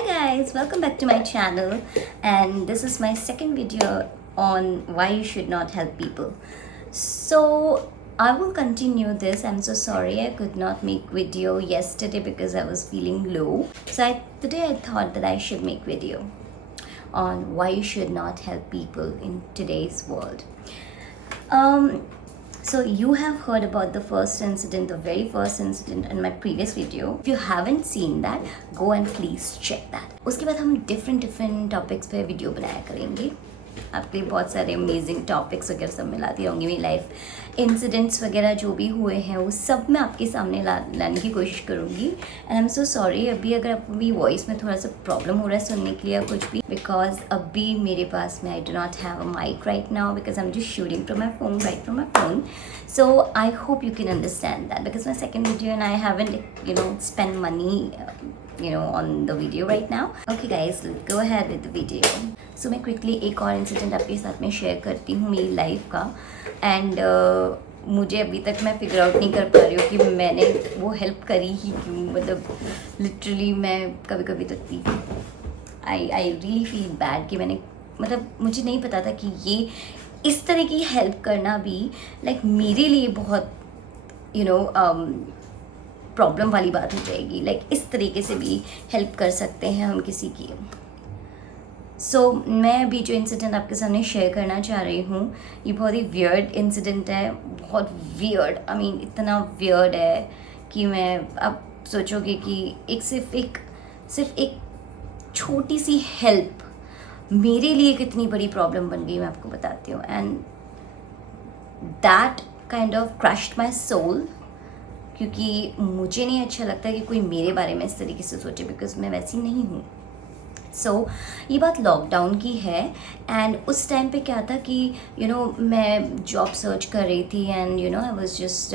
Hi guys, welcome back to my channel, and this is my second video on why you should not help people. So I will continue this. I'm so sorry I could not make video yesterday because I was feeling low. So today I thought that I should make video on why you should not help people in today's world. So you have heard about the first incident, the very first incident in my previous video. If you haven't seen that, go and please check that. उसके बाद हम different topics पे video बनाया करेंगे. आपके लिए बहुत सारे अमेजिंग टॉपिक्स वगैरह सब मिलाती रहूँगी. मेरी लाइफ इंसिडेंट्स वगैरह जो भी हुए हैं वो सब मैं आपके सामने लाने की कोशिश करूँगी. And I am so sorry अभी अगर आपको भी वॉइस में थोड़ा सा प्रॉब्लम हो रहा है सुनने के लिए या कुछ भी, बिकॉज अभी मेरे पास में I do not have a mic right now because I am just shooting from my phone right from my phone. So I hope you can understand that because my second video and I haven't spent money on the video right now. Okay guys, let's go ahead with the video. So मैं quickly एक और incident आपके साथ में share करती हूँ मेरी life का. एंड मुझे अभी तक मैं फिगर आउट नहीं कर पा रही हूँ कि मैंने वो हेल्प करी ही क्यों. मतलब लिटरली मैं कभी कभी तो आई रियली फील बैड कि मैंने मुझे नहीं पता था कि ये इस तरह की हेल्प करना भी मेरे लिए बहुत प्रॉब्लम वाली बात हो जाएगी. इस तरीके से भी हेल्प कर सकते हैं हम किसी की. सो मैं अभी जो इंसिडेंट आपके सामने शेयर करना चाह रही हूँ ये बहुत ही वियर्ड इंसिडेंट है. बहुत वियर्ड, इतना वियर्ड है कि मैं आप सोचोगे कि सिर्फ एक छोटी सी हेल्प मेरे लिए कितनी बड़ी प्रॉब्लम बन गई मैं आपको बताती हूँ. And that kind of crushed my soul क्योंकि मुझे नहीं अच्छा लगता कि कोई मेरे बारे में इस तरीके से सोचे बिकॉज मैं वैसी नहीं हूँ. सो ये बात लॉकडाउन की है. एंड उस टाइम पे क्या था कि मैं जॉब सर्च कर रही थी एंड आई वाज जस्ट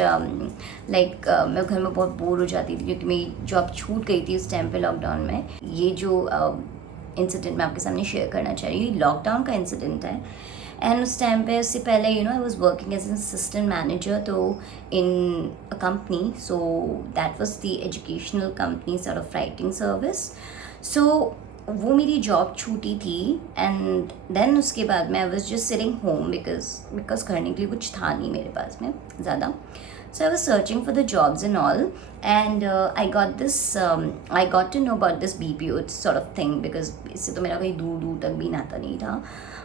मैं घर में बहुत बोर हो जाती थी क्योंकि मेरी जॉब छूट गई थी उस टाइम पे लॉकडाउन में. ये जो इंसिडेंट मैं आपके सामने शेयर करना चाह रही हूँ लॉकडाउन का इंसिडेंट है. एंड उस टाइम पे उससे पहले I was working as an assistant manager तो in a company. So that was the educational company sort of writing service. So वो मेरी जॉब छूटी थी एंड देन उसके बाद मैं I was just sitting home because करने के लिए कुछ था नहीं मेरे पास में ज़्यादा. So I was searching for the jobs and all, and I got to know about this BPO sort of thing because इससे तो मेरा कहीं दूर दूर तक भी नाता नहीं था.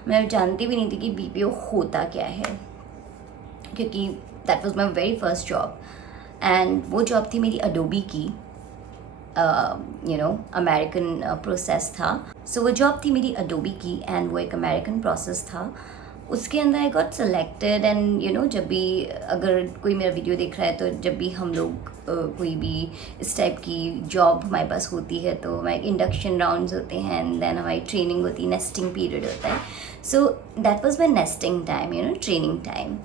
मैं जानती भी नहीं थी कि BPO होता क्या है क्योंकि that was my very first job. and वो जॉब थी मेरी अडोबी की. अमेरिकन प्रोसेस था. सो वो जॉब थी मेरी अडोबी की एंड वो एक अमेरिकन प्रोसेस था. उसके अंदर आई गॉट सेलेक्टेड एंड जब भी अगर कोई मेरा वीडियो देख रहा है तो जब भी हम लोग कोई भी इस टाइप की जॉब हमारे पास होती है तो हमारे इंडक्शन राउंड्स होते हैं एंड देन हमारी ट्रेनिंग होती है, नेस्टिंग पीरियड होता है. So that was my nesting time training time.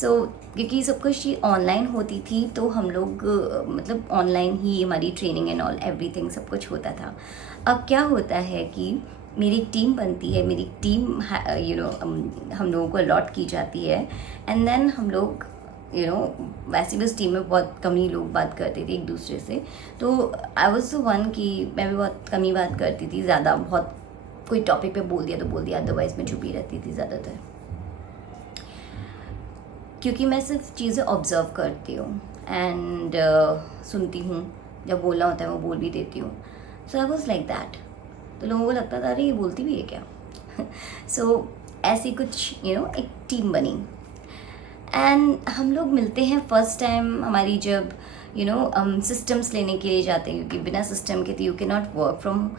So क्योंकि सब कुछ ये ऑनलाइन होती थी तो हम लोग ऑनलाइन ही हमारी ट्रेनिंग एंड ऑल एवरीथिंग सब कुछ होता था. अब क्या होता है कि मेरी टीम बनती है, मेरी टीम हम लोगों को अलॉट की जाती है एंड देन हम लोग वैसे भी उस टीम में बहुत कम ही लोग बात करते थे एक दूसरे से. तो आई वॉज द वन कि मैं भी बहुत कम ही बात करती थी. ज़्यादा बहुत कोई टॉपिक पे बोल दिया तो बोल दिया, अदरवाइज मैं चुप ही रहती थी ज़्यादातर क्योंकि मैं सिर्फ चीज़ें ऑब्ज़र्व करती हूँ एंड सुनती हूँ. जब बोलना होता है वो बोल भी देती हूँ. सो आई वॉज लाइक दैट. तो लोगों को लगता था अरे ये बोलती भी है क्या. सो ऐसी कुछ एक टीम बनी एंड हम लोग मिलते हैं फर्स्ट टाइम. हमारी जब सिस्टम्स लेने के लिए जाते हैं क्योंकि बिना सिस्टम के तो you can not work from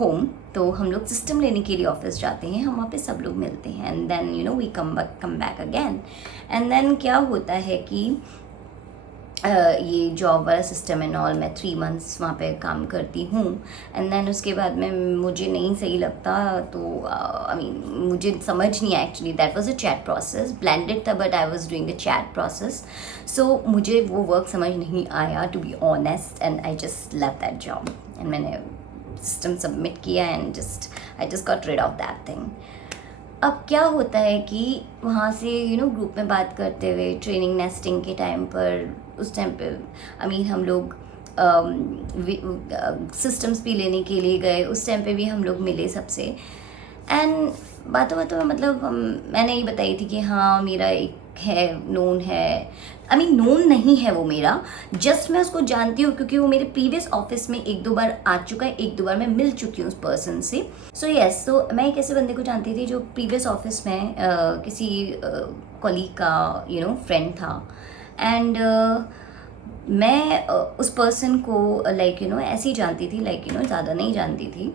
home. तो हम लोग सिस्टम लेने के लिए ऑफिस जाते हैं. हम वहाँ पे सब लोग मिलते हैं and then we come back again. And then क्या होता है कि ये जॉब वाला सिस्टम एंड ऑल मैं 3 months वहाँ पे काम करती हूँ एंड देन उसके बाद में मुझे नहीं सही लगता तो मुझे समझ नहीं आया. Actually that was a chat process, blended था but I was doing the chat process. So मुझे वो वर्क समझ नहीं आया to be honest and I just left that job and मैंने सिस्टम सबमिट किया and I just got rid of that thing. अब क्या होता है कि वहाँ से ग्रुप में बात करते हुए ट्रेनिंग नेस्टिंग के टाइम पर उस टाइम पे हम लोग सिस्टम्स भी लेने के लिए गए, उस टाइम पे भी हम लोग मिले सबसे। एंड बातों बातों में मतलब मैंने ये बताई थी कि हाँ मेरा एक है, नोन है, आई मीन नोन नहीं है वो मेरा, जस्ट मैं उसको जानती हूँ क्योंकि वो मेरे प्रीवियस ऑफिस में 1-2 बार आ चुका है, 1-2 बार मैं मिल चुकी हूँ उस पर्सन से। सो यस, तो मैं एक ऐसे बंदे को जानती थी जो प्रीवियस ऑफिस में किसी कॉलीग का फ्रेंड था। एंड मैं उस पर्सन को लाइक ऐसे ही जानती थी, लाइक ज़्यादा नहीं जानती थी।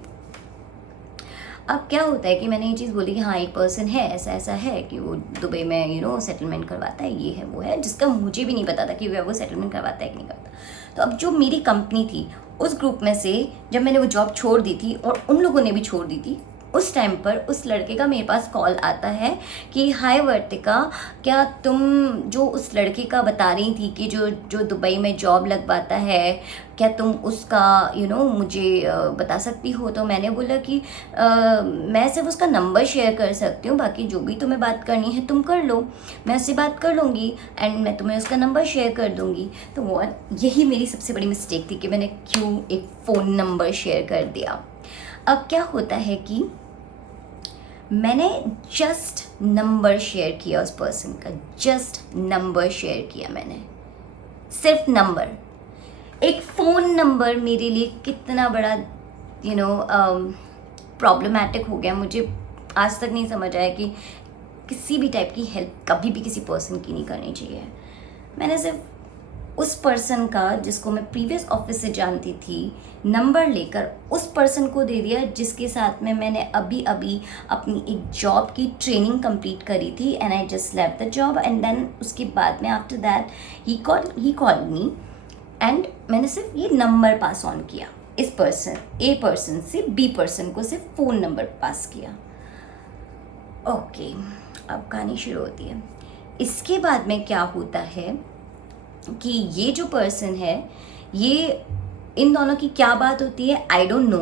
अब क्या होता है कि मैंने ये चीज़ बोली कि हाँ एक पर्सन है, ऐसा ऐसा है कि वो दुबई में सेटलमेंट करवाता है, ये है वो है, जिसका मुझे भी नहीं पता था कि वो सेटलमेंट करवाता है कि नहीं करवाता। तो अब जो मेरी कंपनी थी उस ग्रुप में से जब मैंने वो जॉब छोड़ दी थी और उन लोगों ने भी छोड़ दी थी, उस टाइम पर उस लड़के का मेरे पास कॉल आता है कि हाय वर्तिका, क्या तुम जो उस लड़के का बता रही थी कि जो दुबई में जॉब लगवाता है, क्या तुम उसका मुझे बता सकती हो? तो मैंने बोला कि मैं सिर्फ उसका नंबर शेयर कर सकती हूँ, बाकी जो भी तुम्हें बात करनी है तुम कर लो, मैं उससे बात कर लूँगी एंड मैं तुम्हें उसका नंबर शेयर कर दूँगी। तो वो यही मेरी सबसे बड़ी मिस्टेक थी कि मैंने क्यों एक फ़ोन नंबर शेयर कर दिया। अब क्या होता है कि मैंने जस्ट नंबर शेयर किया उस पर्सन का, जस्ट नंबर शेयर किया मैंने, सिर्फ नंबर। एक फ़ोन नंबर मेरे लिए कितना बड़ा प्रॉब्लमैटिक हो गया, मुझे आज तक नहीं समझ आया कि किसी भी टाइप की हेल्प कभी भी किसी पर्सन की नहीं करनी चाहिए। मैंने सिर्फ उस पर्सन का, जिसको मैं प्रीवियस ऑफिस से जानती थी, नंबर लेकर उस पर्सन को दे दिया जिसके साथ में मैंने अभी अभी अपनी एक जॉब की ट्रेनिंग कंप्लीट करी थी and I just left the job. And then उसके बाद में आफ्टर दैट ही कॉल्ड मी एंड मैंने सिर्फ ये नंबर पास ऑन किया इस पर्सन, ए पर्सन से बी पर्सन को सिर्फ फ़ोन नंबर पास किया। ओके, अब कहानी शुरू होती है। इसके बाद में क्या होता है कि ये जो पर्सन है, ये इन दोनों की क्या बात होती है आई डोंट नो,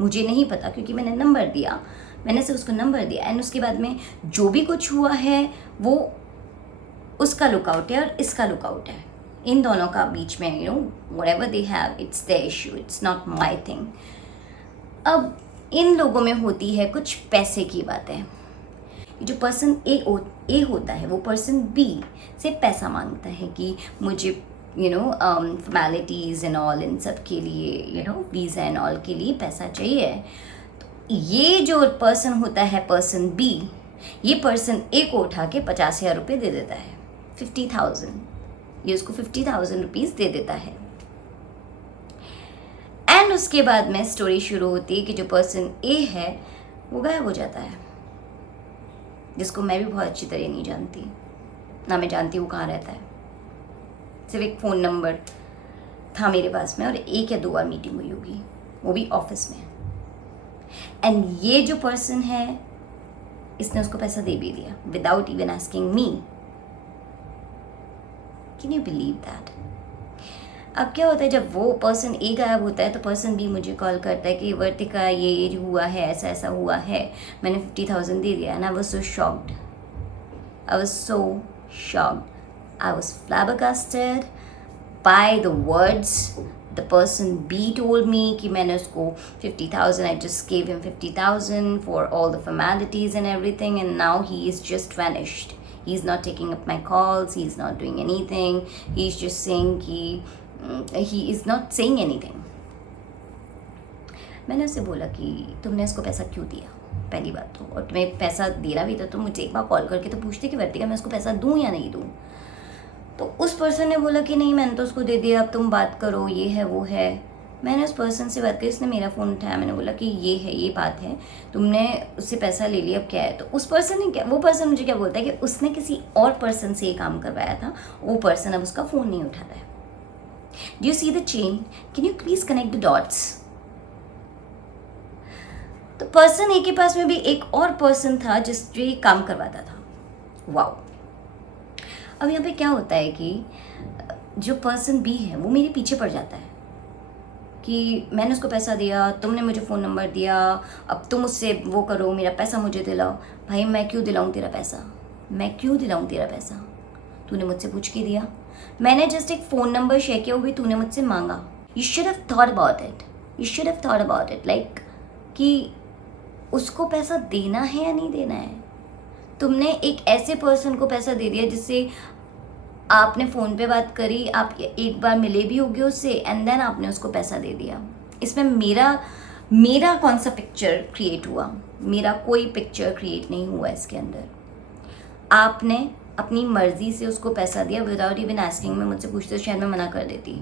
मुझे नहीं पता क्योंकि मैंने नंबर दिया, मैंने सिर्फ उसको नंबर दिया एंड उसके बाद में जो भी कुछ हुआ है वो उसका लुकआउट है और इसका लुकआउट है, इन दोनों का बीच में whatever they have it's there issue, it's not my thing. अब इन लोगों में होती है कुछ पैसे की बातें। जो पर्सन ए होता है वो पर्सन बी से पैसा मांगता है कि मुझे फॉर्मेलिटीज़ एंड ऑल, इन सब के लिए वीज़ा एंड ऑल के लिए पैसा चाहिए। तो ये जो पर्सन होता है पर्सन बी, ये पर्सन ए को उठा के 50,000 रुपये दे देता है, 50,000, ये उसको 50,000 रुपीज़ दे देता है। एंड उसके बाद में स्टोरी शुरू होती है कि जो पर्सन ए है वो गायब हो जाता है, जिसको मैं भी बहुत अच्छी तरह नहीं जानती, ना मैं जानती वो कहाँ रहता है। सिर्फ एक फ़ोन नंबर था मेरे पास में और 1 या 2 बार मीटिंग हुई होगी, वो भी ऑफिस में। एंड ये जो पर्सन है, इसने उसको पैसा दे भी दिया without even asking me. Can you believe that? अब क्या होता है, जब वो पर्सन ए गायब होता है तो पर्सन बी मुझे कॉल करता है कि वर्तिका ये हुआ है, ऐसा ऐसा हुआ है, मैंने 50,000 दे दिया। And I was so shocked, I was so shocked, I was flabbergasted by the words the person B told me कि मैंने उसको 50,000, I just gave him 50,000 for all the formalities and everything, and now he is just vanished. He's not taking up my calls, he's not doing anything, he's just saying कि he is not saying anything. मैंने उससे बोला कि तुमने उसको पैसा क्यों दिया, पहली बात तो, और तुम्हें पैसा देना भी था तो मुझे एक बार कॉल करके तो पूछते कि वर्तिका मैं उसको पैसा दूँ या नहीं दूँ। तो उस पर्सन ने बोला कि नहीं मैंने तो उसको दे दिया, अब तुम बात करो, ये है वो है। मैंने उस पर्सन से बात की, उसने मेरा फ़ोन उठाया, मैंने बोला कि ये है, ये बात है, तुमने उससे पैसा ले लिया, अब क्या है? तो उस पर्सन ने क्या, वो पर्सन मुझे क्या बोलता है कि उसने किसी और पर्सन से ये काम करवाया था, वो पर्सन अब उसका फ़ोन नहीं उठा रहा है। Do you see the chain? Can you please connect the dots? तो पर्सन ए के पास में भी एक और पर्सन था जो ये काम करवाता था। वाओ! अब यहाँ पे क्या होता है कि जो पर्सन बी है वो मेरे पीछे पड़ जाता है कि मैंने उसको पैसा दिया, तुमने मुझे फ़ोन नंबर दिया, अब तुम उससे वो करो, मेरा पैसा मुझे दिलाओ। भाई मैं क्यों दिलाऊं तेरा पैसा? मैं क्यों दिलाऊं तेरा पैसा? तूने मुझसे पूछ के दिया? मैंने जस्ट एक फ़ोन नंबर शेयर किया, वो भी तूने मुझसे मांगा। You should have thought about it, you should have thought about it, like कि उसको पैसा देना है या नहीं देना है। तुमने एक ऐसे पर्सन को पैसा दे दिया जिससे आपने फ़ोन पे बात करी, आप एक बार मिले भी होगे उससे, एंड देन आपने उसको पैसा दे दिया। इसमें मेरा कौन सा पिक्चर क्रिएट हुआ? मेरा कोई पिक्चर क्रिएट नहीं हुआ इसके अंदर। आपने अपनी मर्जी से उसको पैसा दिया विदाउट इवन आस्किंग। में मुझसे पूछते शायद मैं मना कर देती।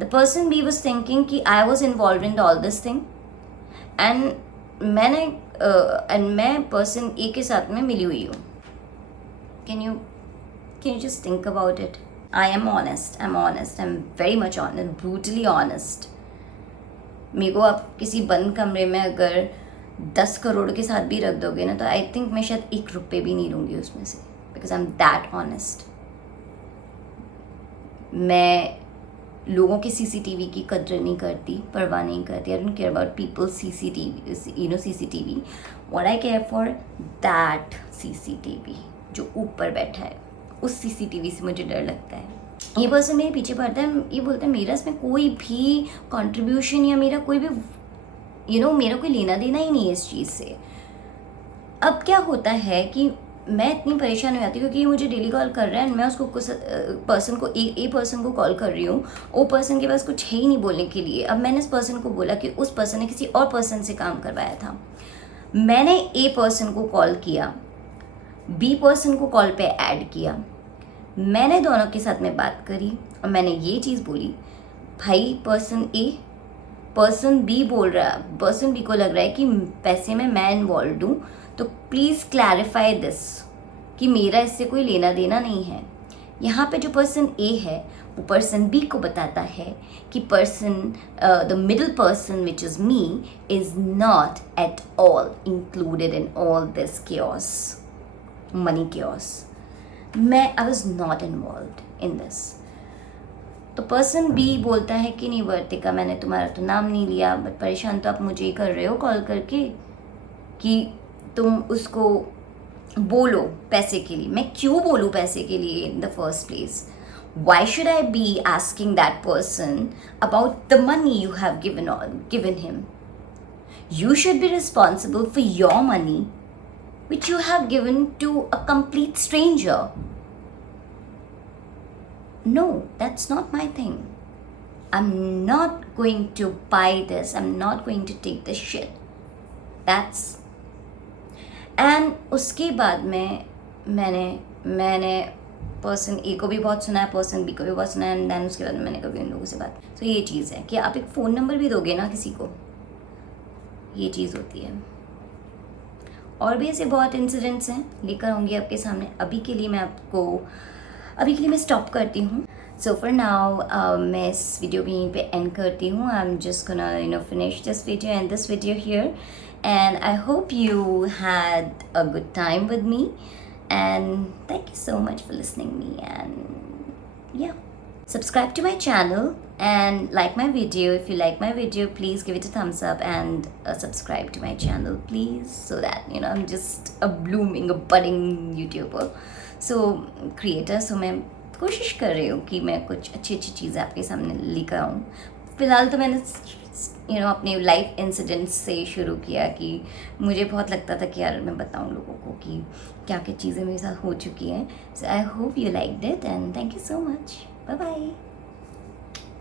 The person B was thinking कि I was involve in all this thing, and मैं पर्सन ए के साथ में मिली हुई हूँ। Can you just think about it? I am honest, I'm very much honest, brutally honest. मेरे को आप किसी बंद कमरे में अगर 10 करोड़ के साथ भी रख दोगे ना, तो आई थिंक मैं शायद 1 रुपये भी नहीं लूँगी उसमें से, because I M that honest. मैं लोगों के CCTV की कदर नहीं करती, परवाह नहीं करती। I don't care about peoples CCTV। What I care for that CCTV जो ऊपर बैठा है, उस CCTV से मुझे डर लगता है। ये पर्सन मेरे पीछे पड़ता है, ये बोलता है मेरा इसमें कोई भी कंट्रीब्यूशन या मेरा कोई भी मेरा कोई लेना देना ही नहीं है इस चीज़ से। अब क्या होता है कि मैं इतनी परेशान हो जाती हूँ क्योंकि ये मुझे डेली कॉल कर रहा है, एंड मैं उसको पर्सन को ए पर्सन को कॉल कर रही हूँ। वो पर्सन के पास कुछ है ही नहीं बोलने के लिए। अब मैंने इस पर्सन को बोला कि उस पर्सन ने किसी और पर्सन से काम करवाया था। मैंने ए पर्सन को कॉल किया, बी पर्सन को कॉल पे ऐड किया, मैंने दोनों के साथ में बात करी और मैंने ये चीज़ बोली, भाई पर्सन बी बोल रहा है, पर्सन बी को लग रहा है कि पैसे में मैं इन्वॉल्व हूँ, तो प्लीज़ क्लैरिफाई दिस कि मेरा इससे कोई लेना देना नहीं है। यहाँ पे जो पर्सन ए है वो पर्सन बी को बताता है कि the middle person which is me is not at all included in all this chaos, money chaos. I was not involved in this. तो पर्सन बी बोलता है कि नहीं वर्तिका, मैंने तुम्हारा तो नाम नहीं लिया, बट परेशान तो आप मुझे ही कर रहे हो कॉल करके कि तुम उसको बोलो पैसे के लिए। मैं क्यों बोलूँ पैसे के लिए in the first place? Why should I be asking that person about the money you have given him? You should be responsible for your money which you have given to a complete stranger. No, that's not my thing. I'm not going to buy this. I'm not going to take this shit. That's and उसके बाद में मैंने person ए को भी बहुत सुना है, person B को भी बहुत सुना है, एंड देन उसके बाद मैंने कभी उन लोगों से बात। तो ये चीज़ है कि आप एक फ़ोन नंबर भी दोगे ना किसी को, ये चीज़ होती है। और भी ऐसे बहुत इंसिडेंट्स हैं, लेकर आऊँगी आपके सामने। अभी के लिए मैं स्टॉप करती हूँ। सो फॉर नाउ मैं इस वीडियो भी यहीं पे एंड करती हूँ। आई am just gonna finish this video and this video here, and I hope you had a good time with me, and thank you so much for listening me, and yeah, subscribe to my channel and like my video. If you like my video, please give it a thumbs up and subscribe to my channel, please, so that I'm just a budding YouTuber, so creator. So मैं कोशिश कर रही हूँ कि मैं कुछ अच्छी चीज़ें आपके सामने लेकर आऊँ. फ़िलहाल तो मैंने अपने लाइफ इंसिडेंट्स से शुरू किया कि मुझे बहुत लगता था कि यार मैं बताऊं लोगों को कि क्या क्या चीज़ें मेरे साथ हो चुकी हैं. So I hope you liked it, and thank you so much. Bye bye.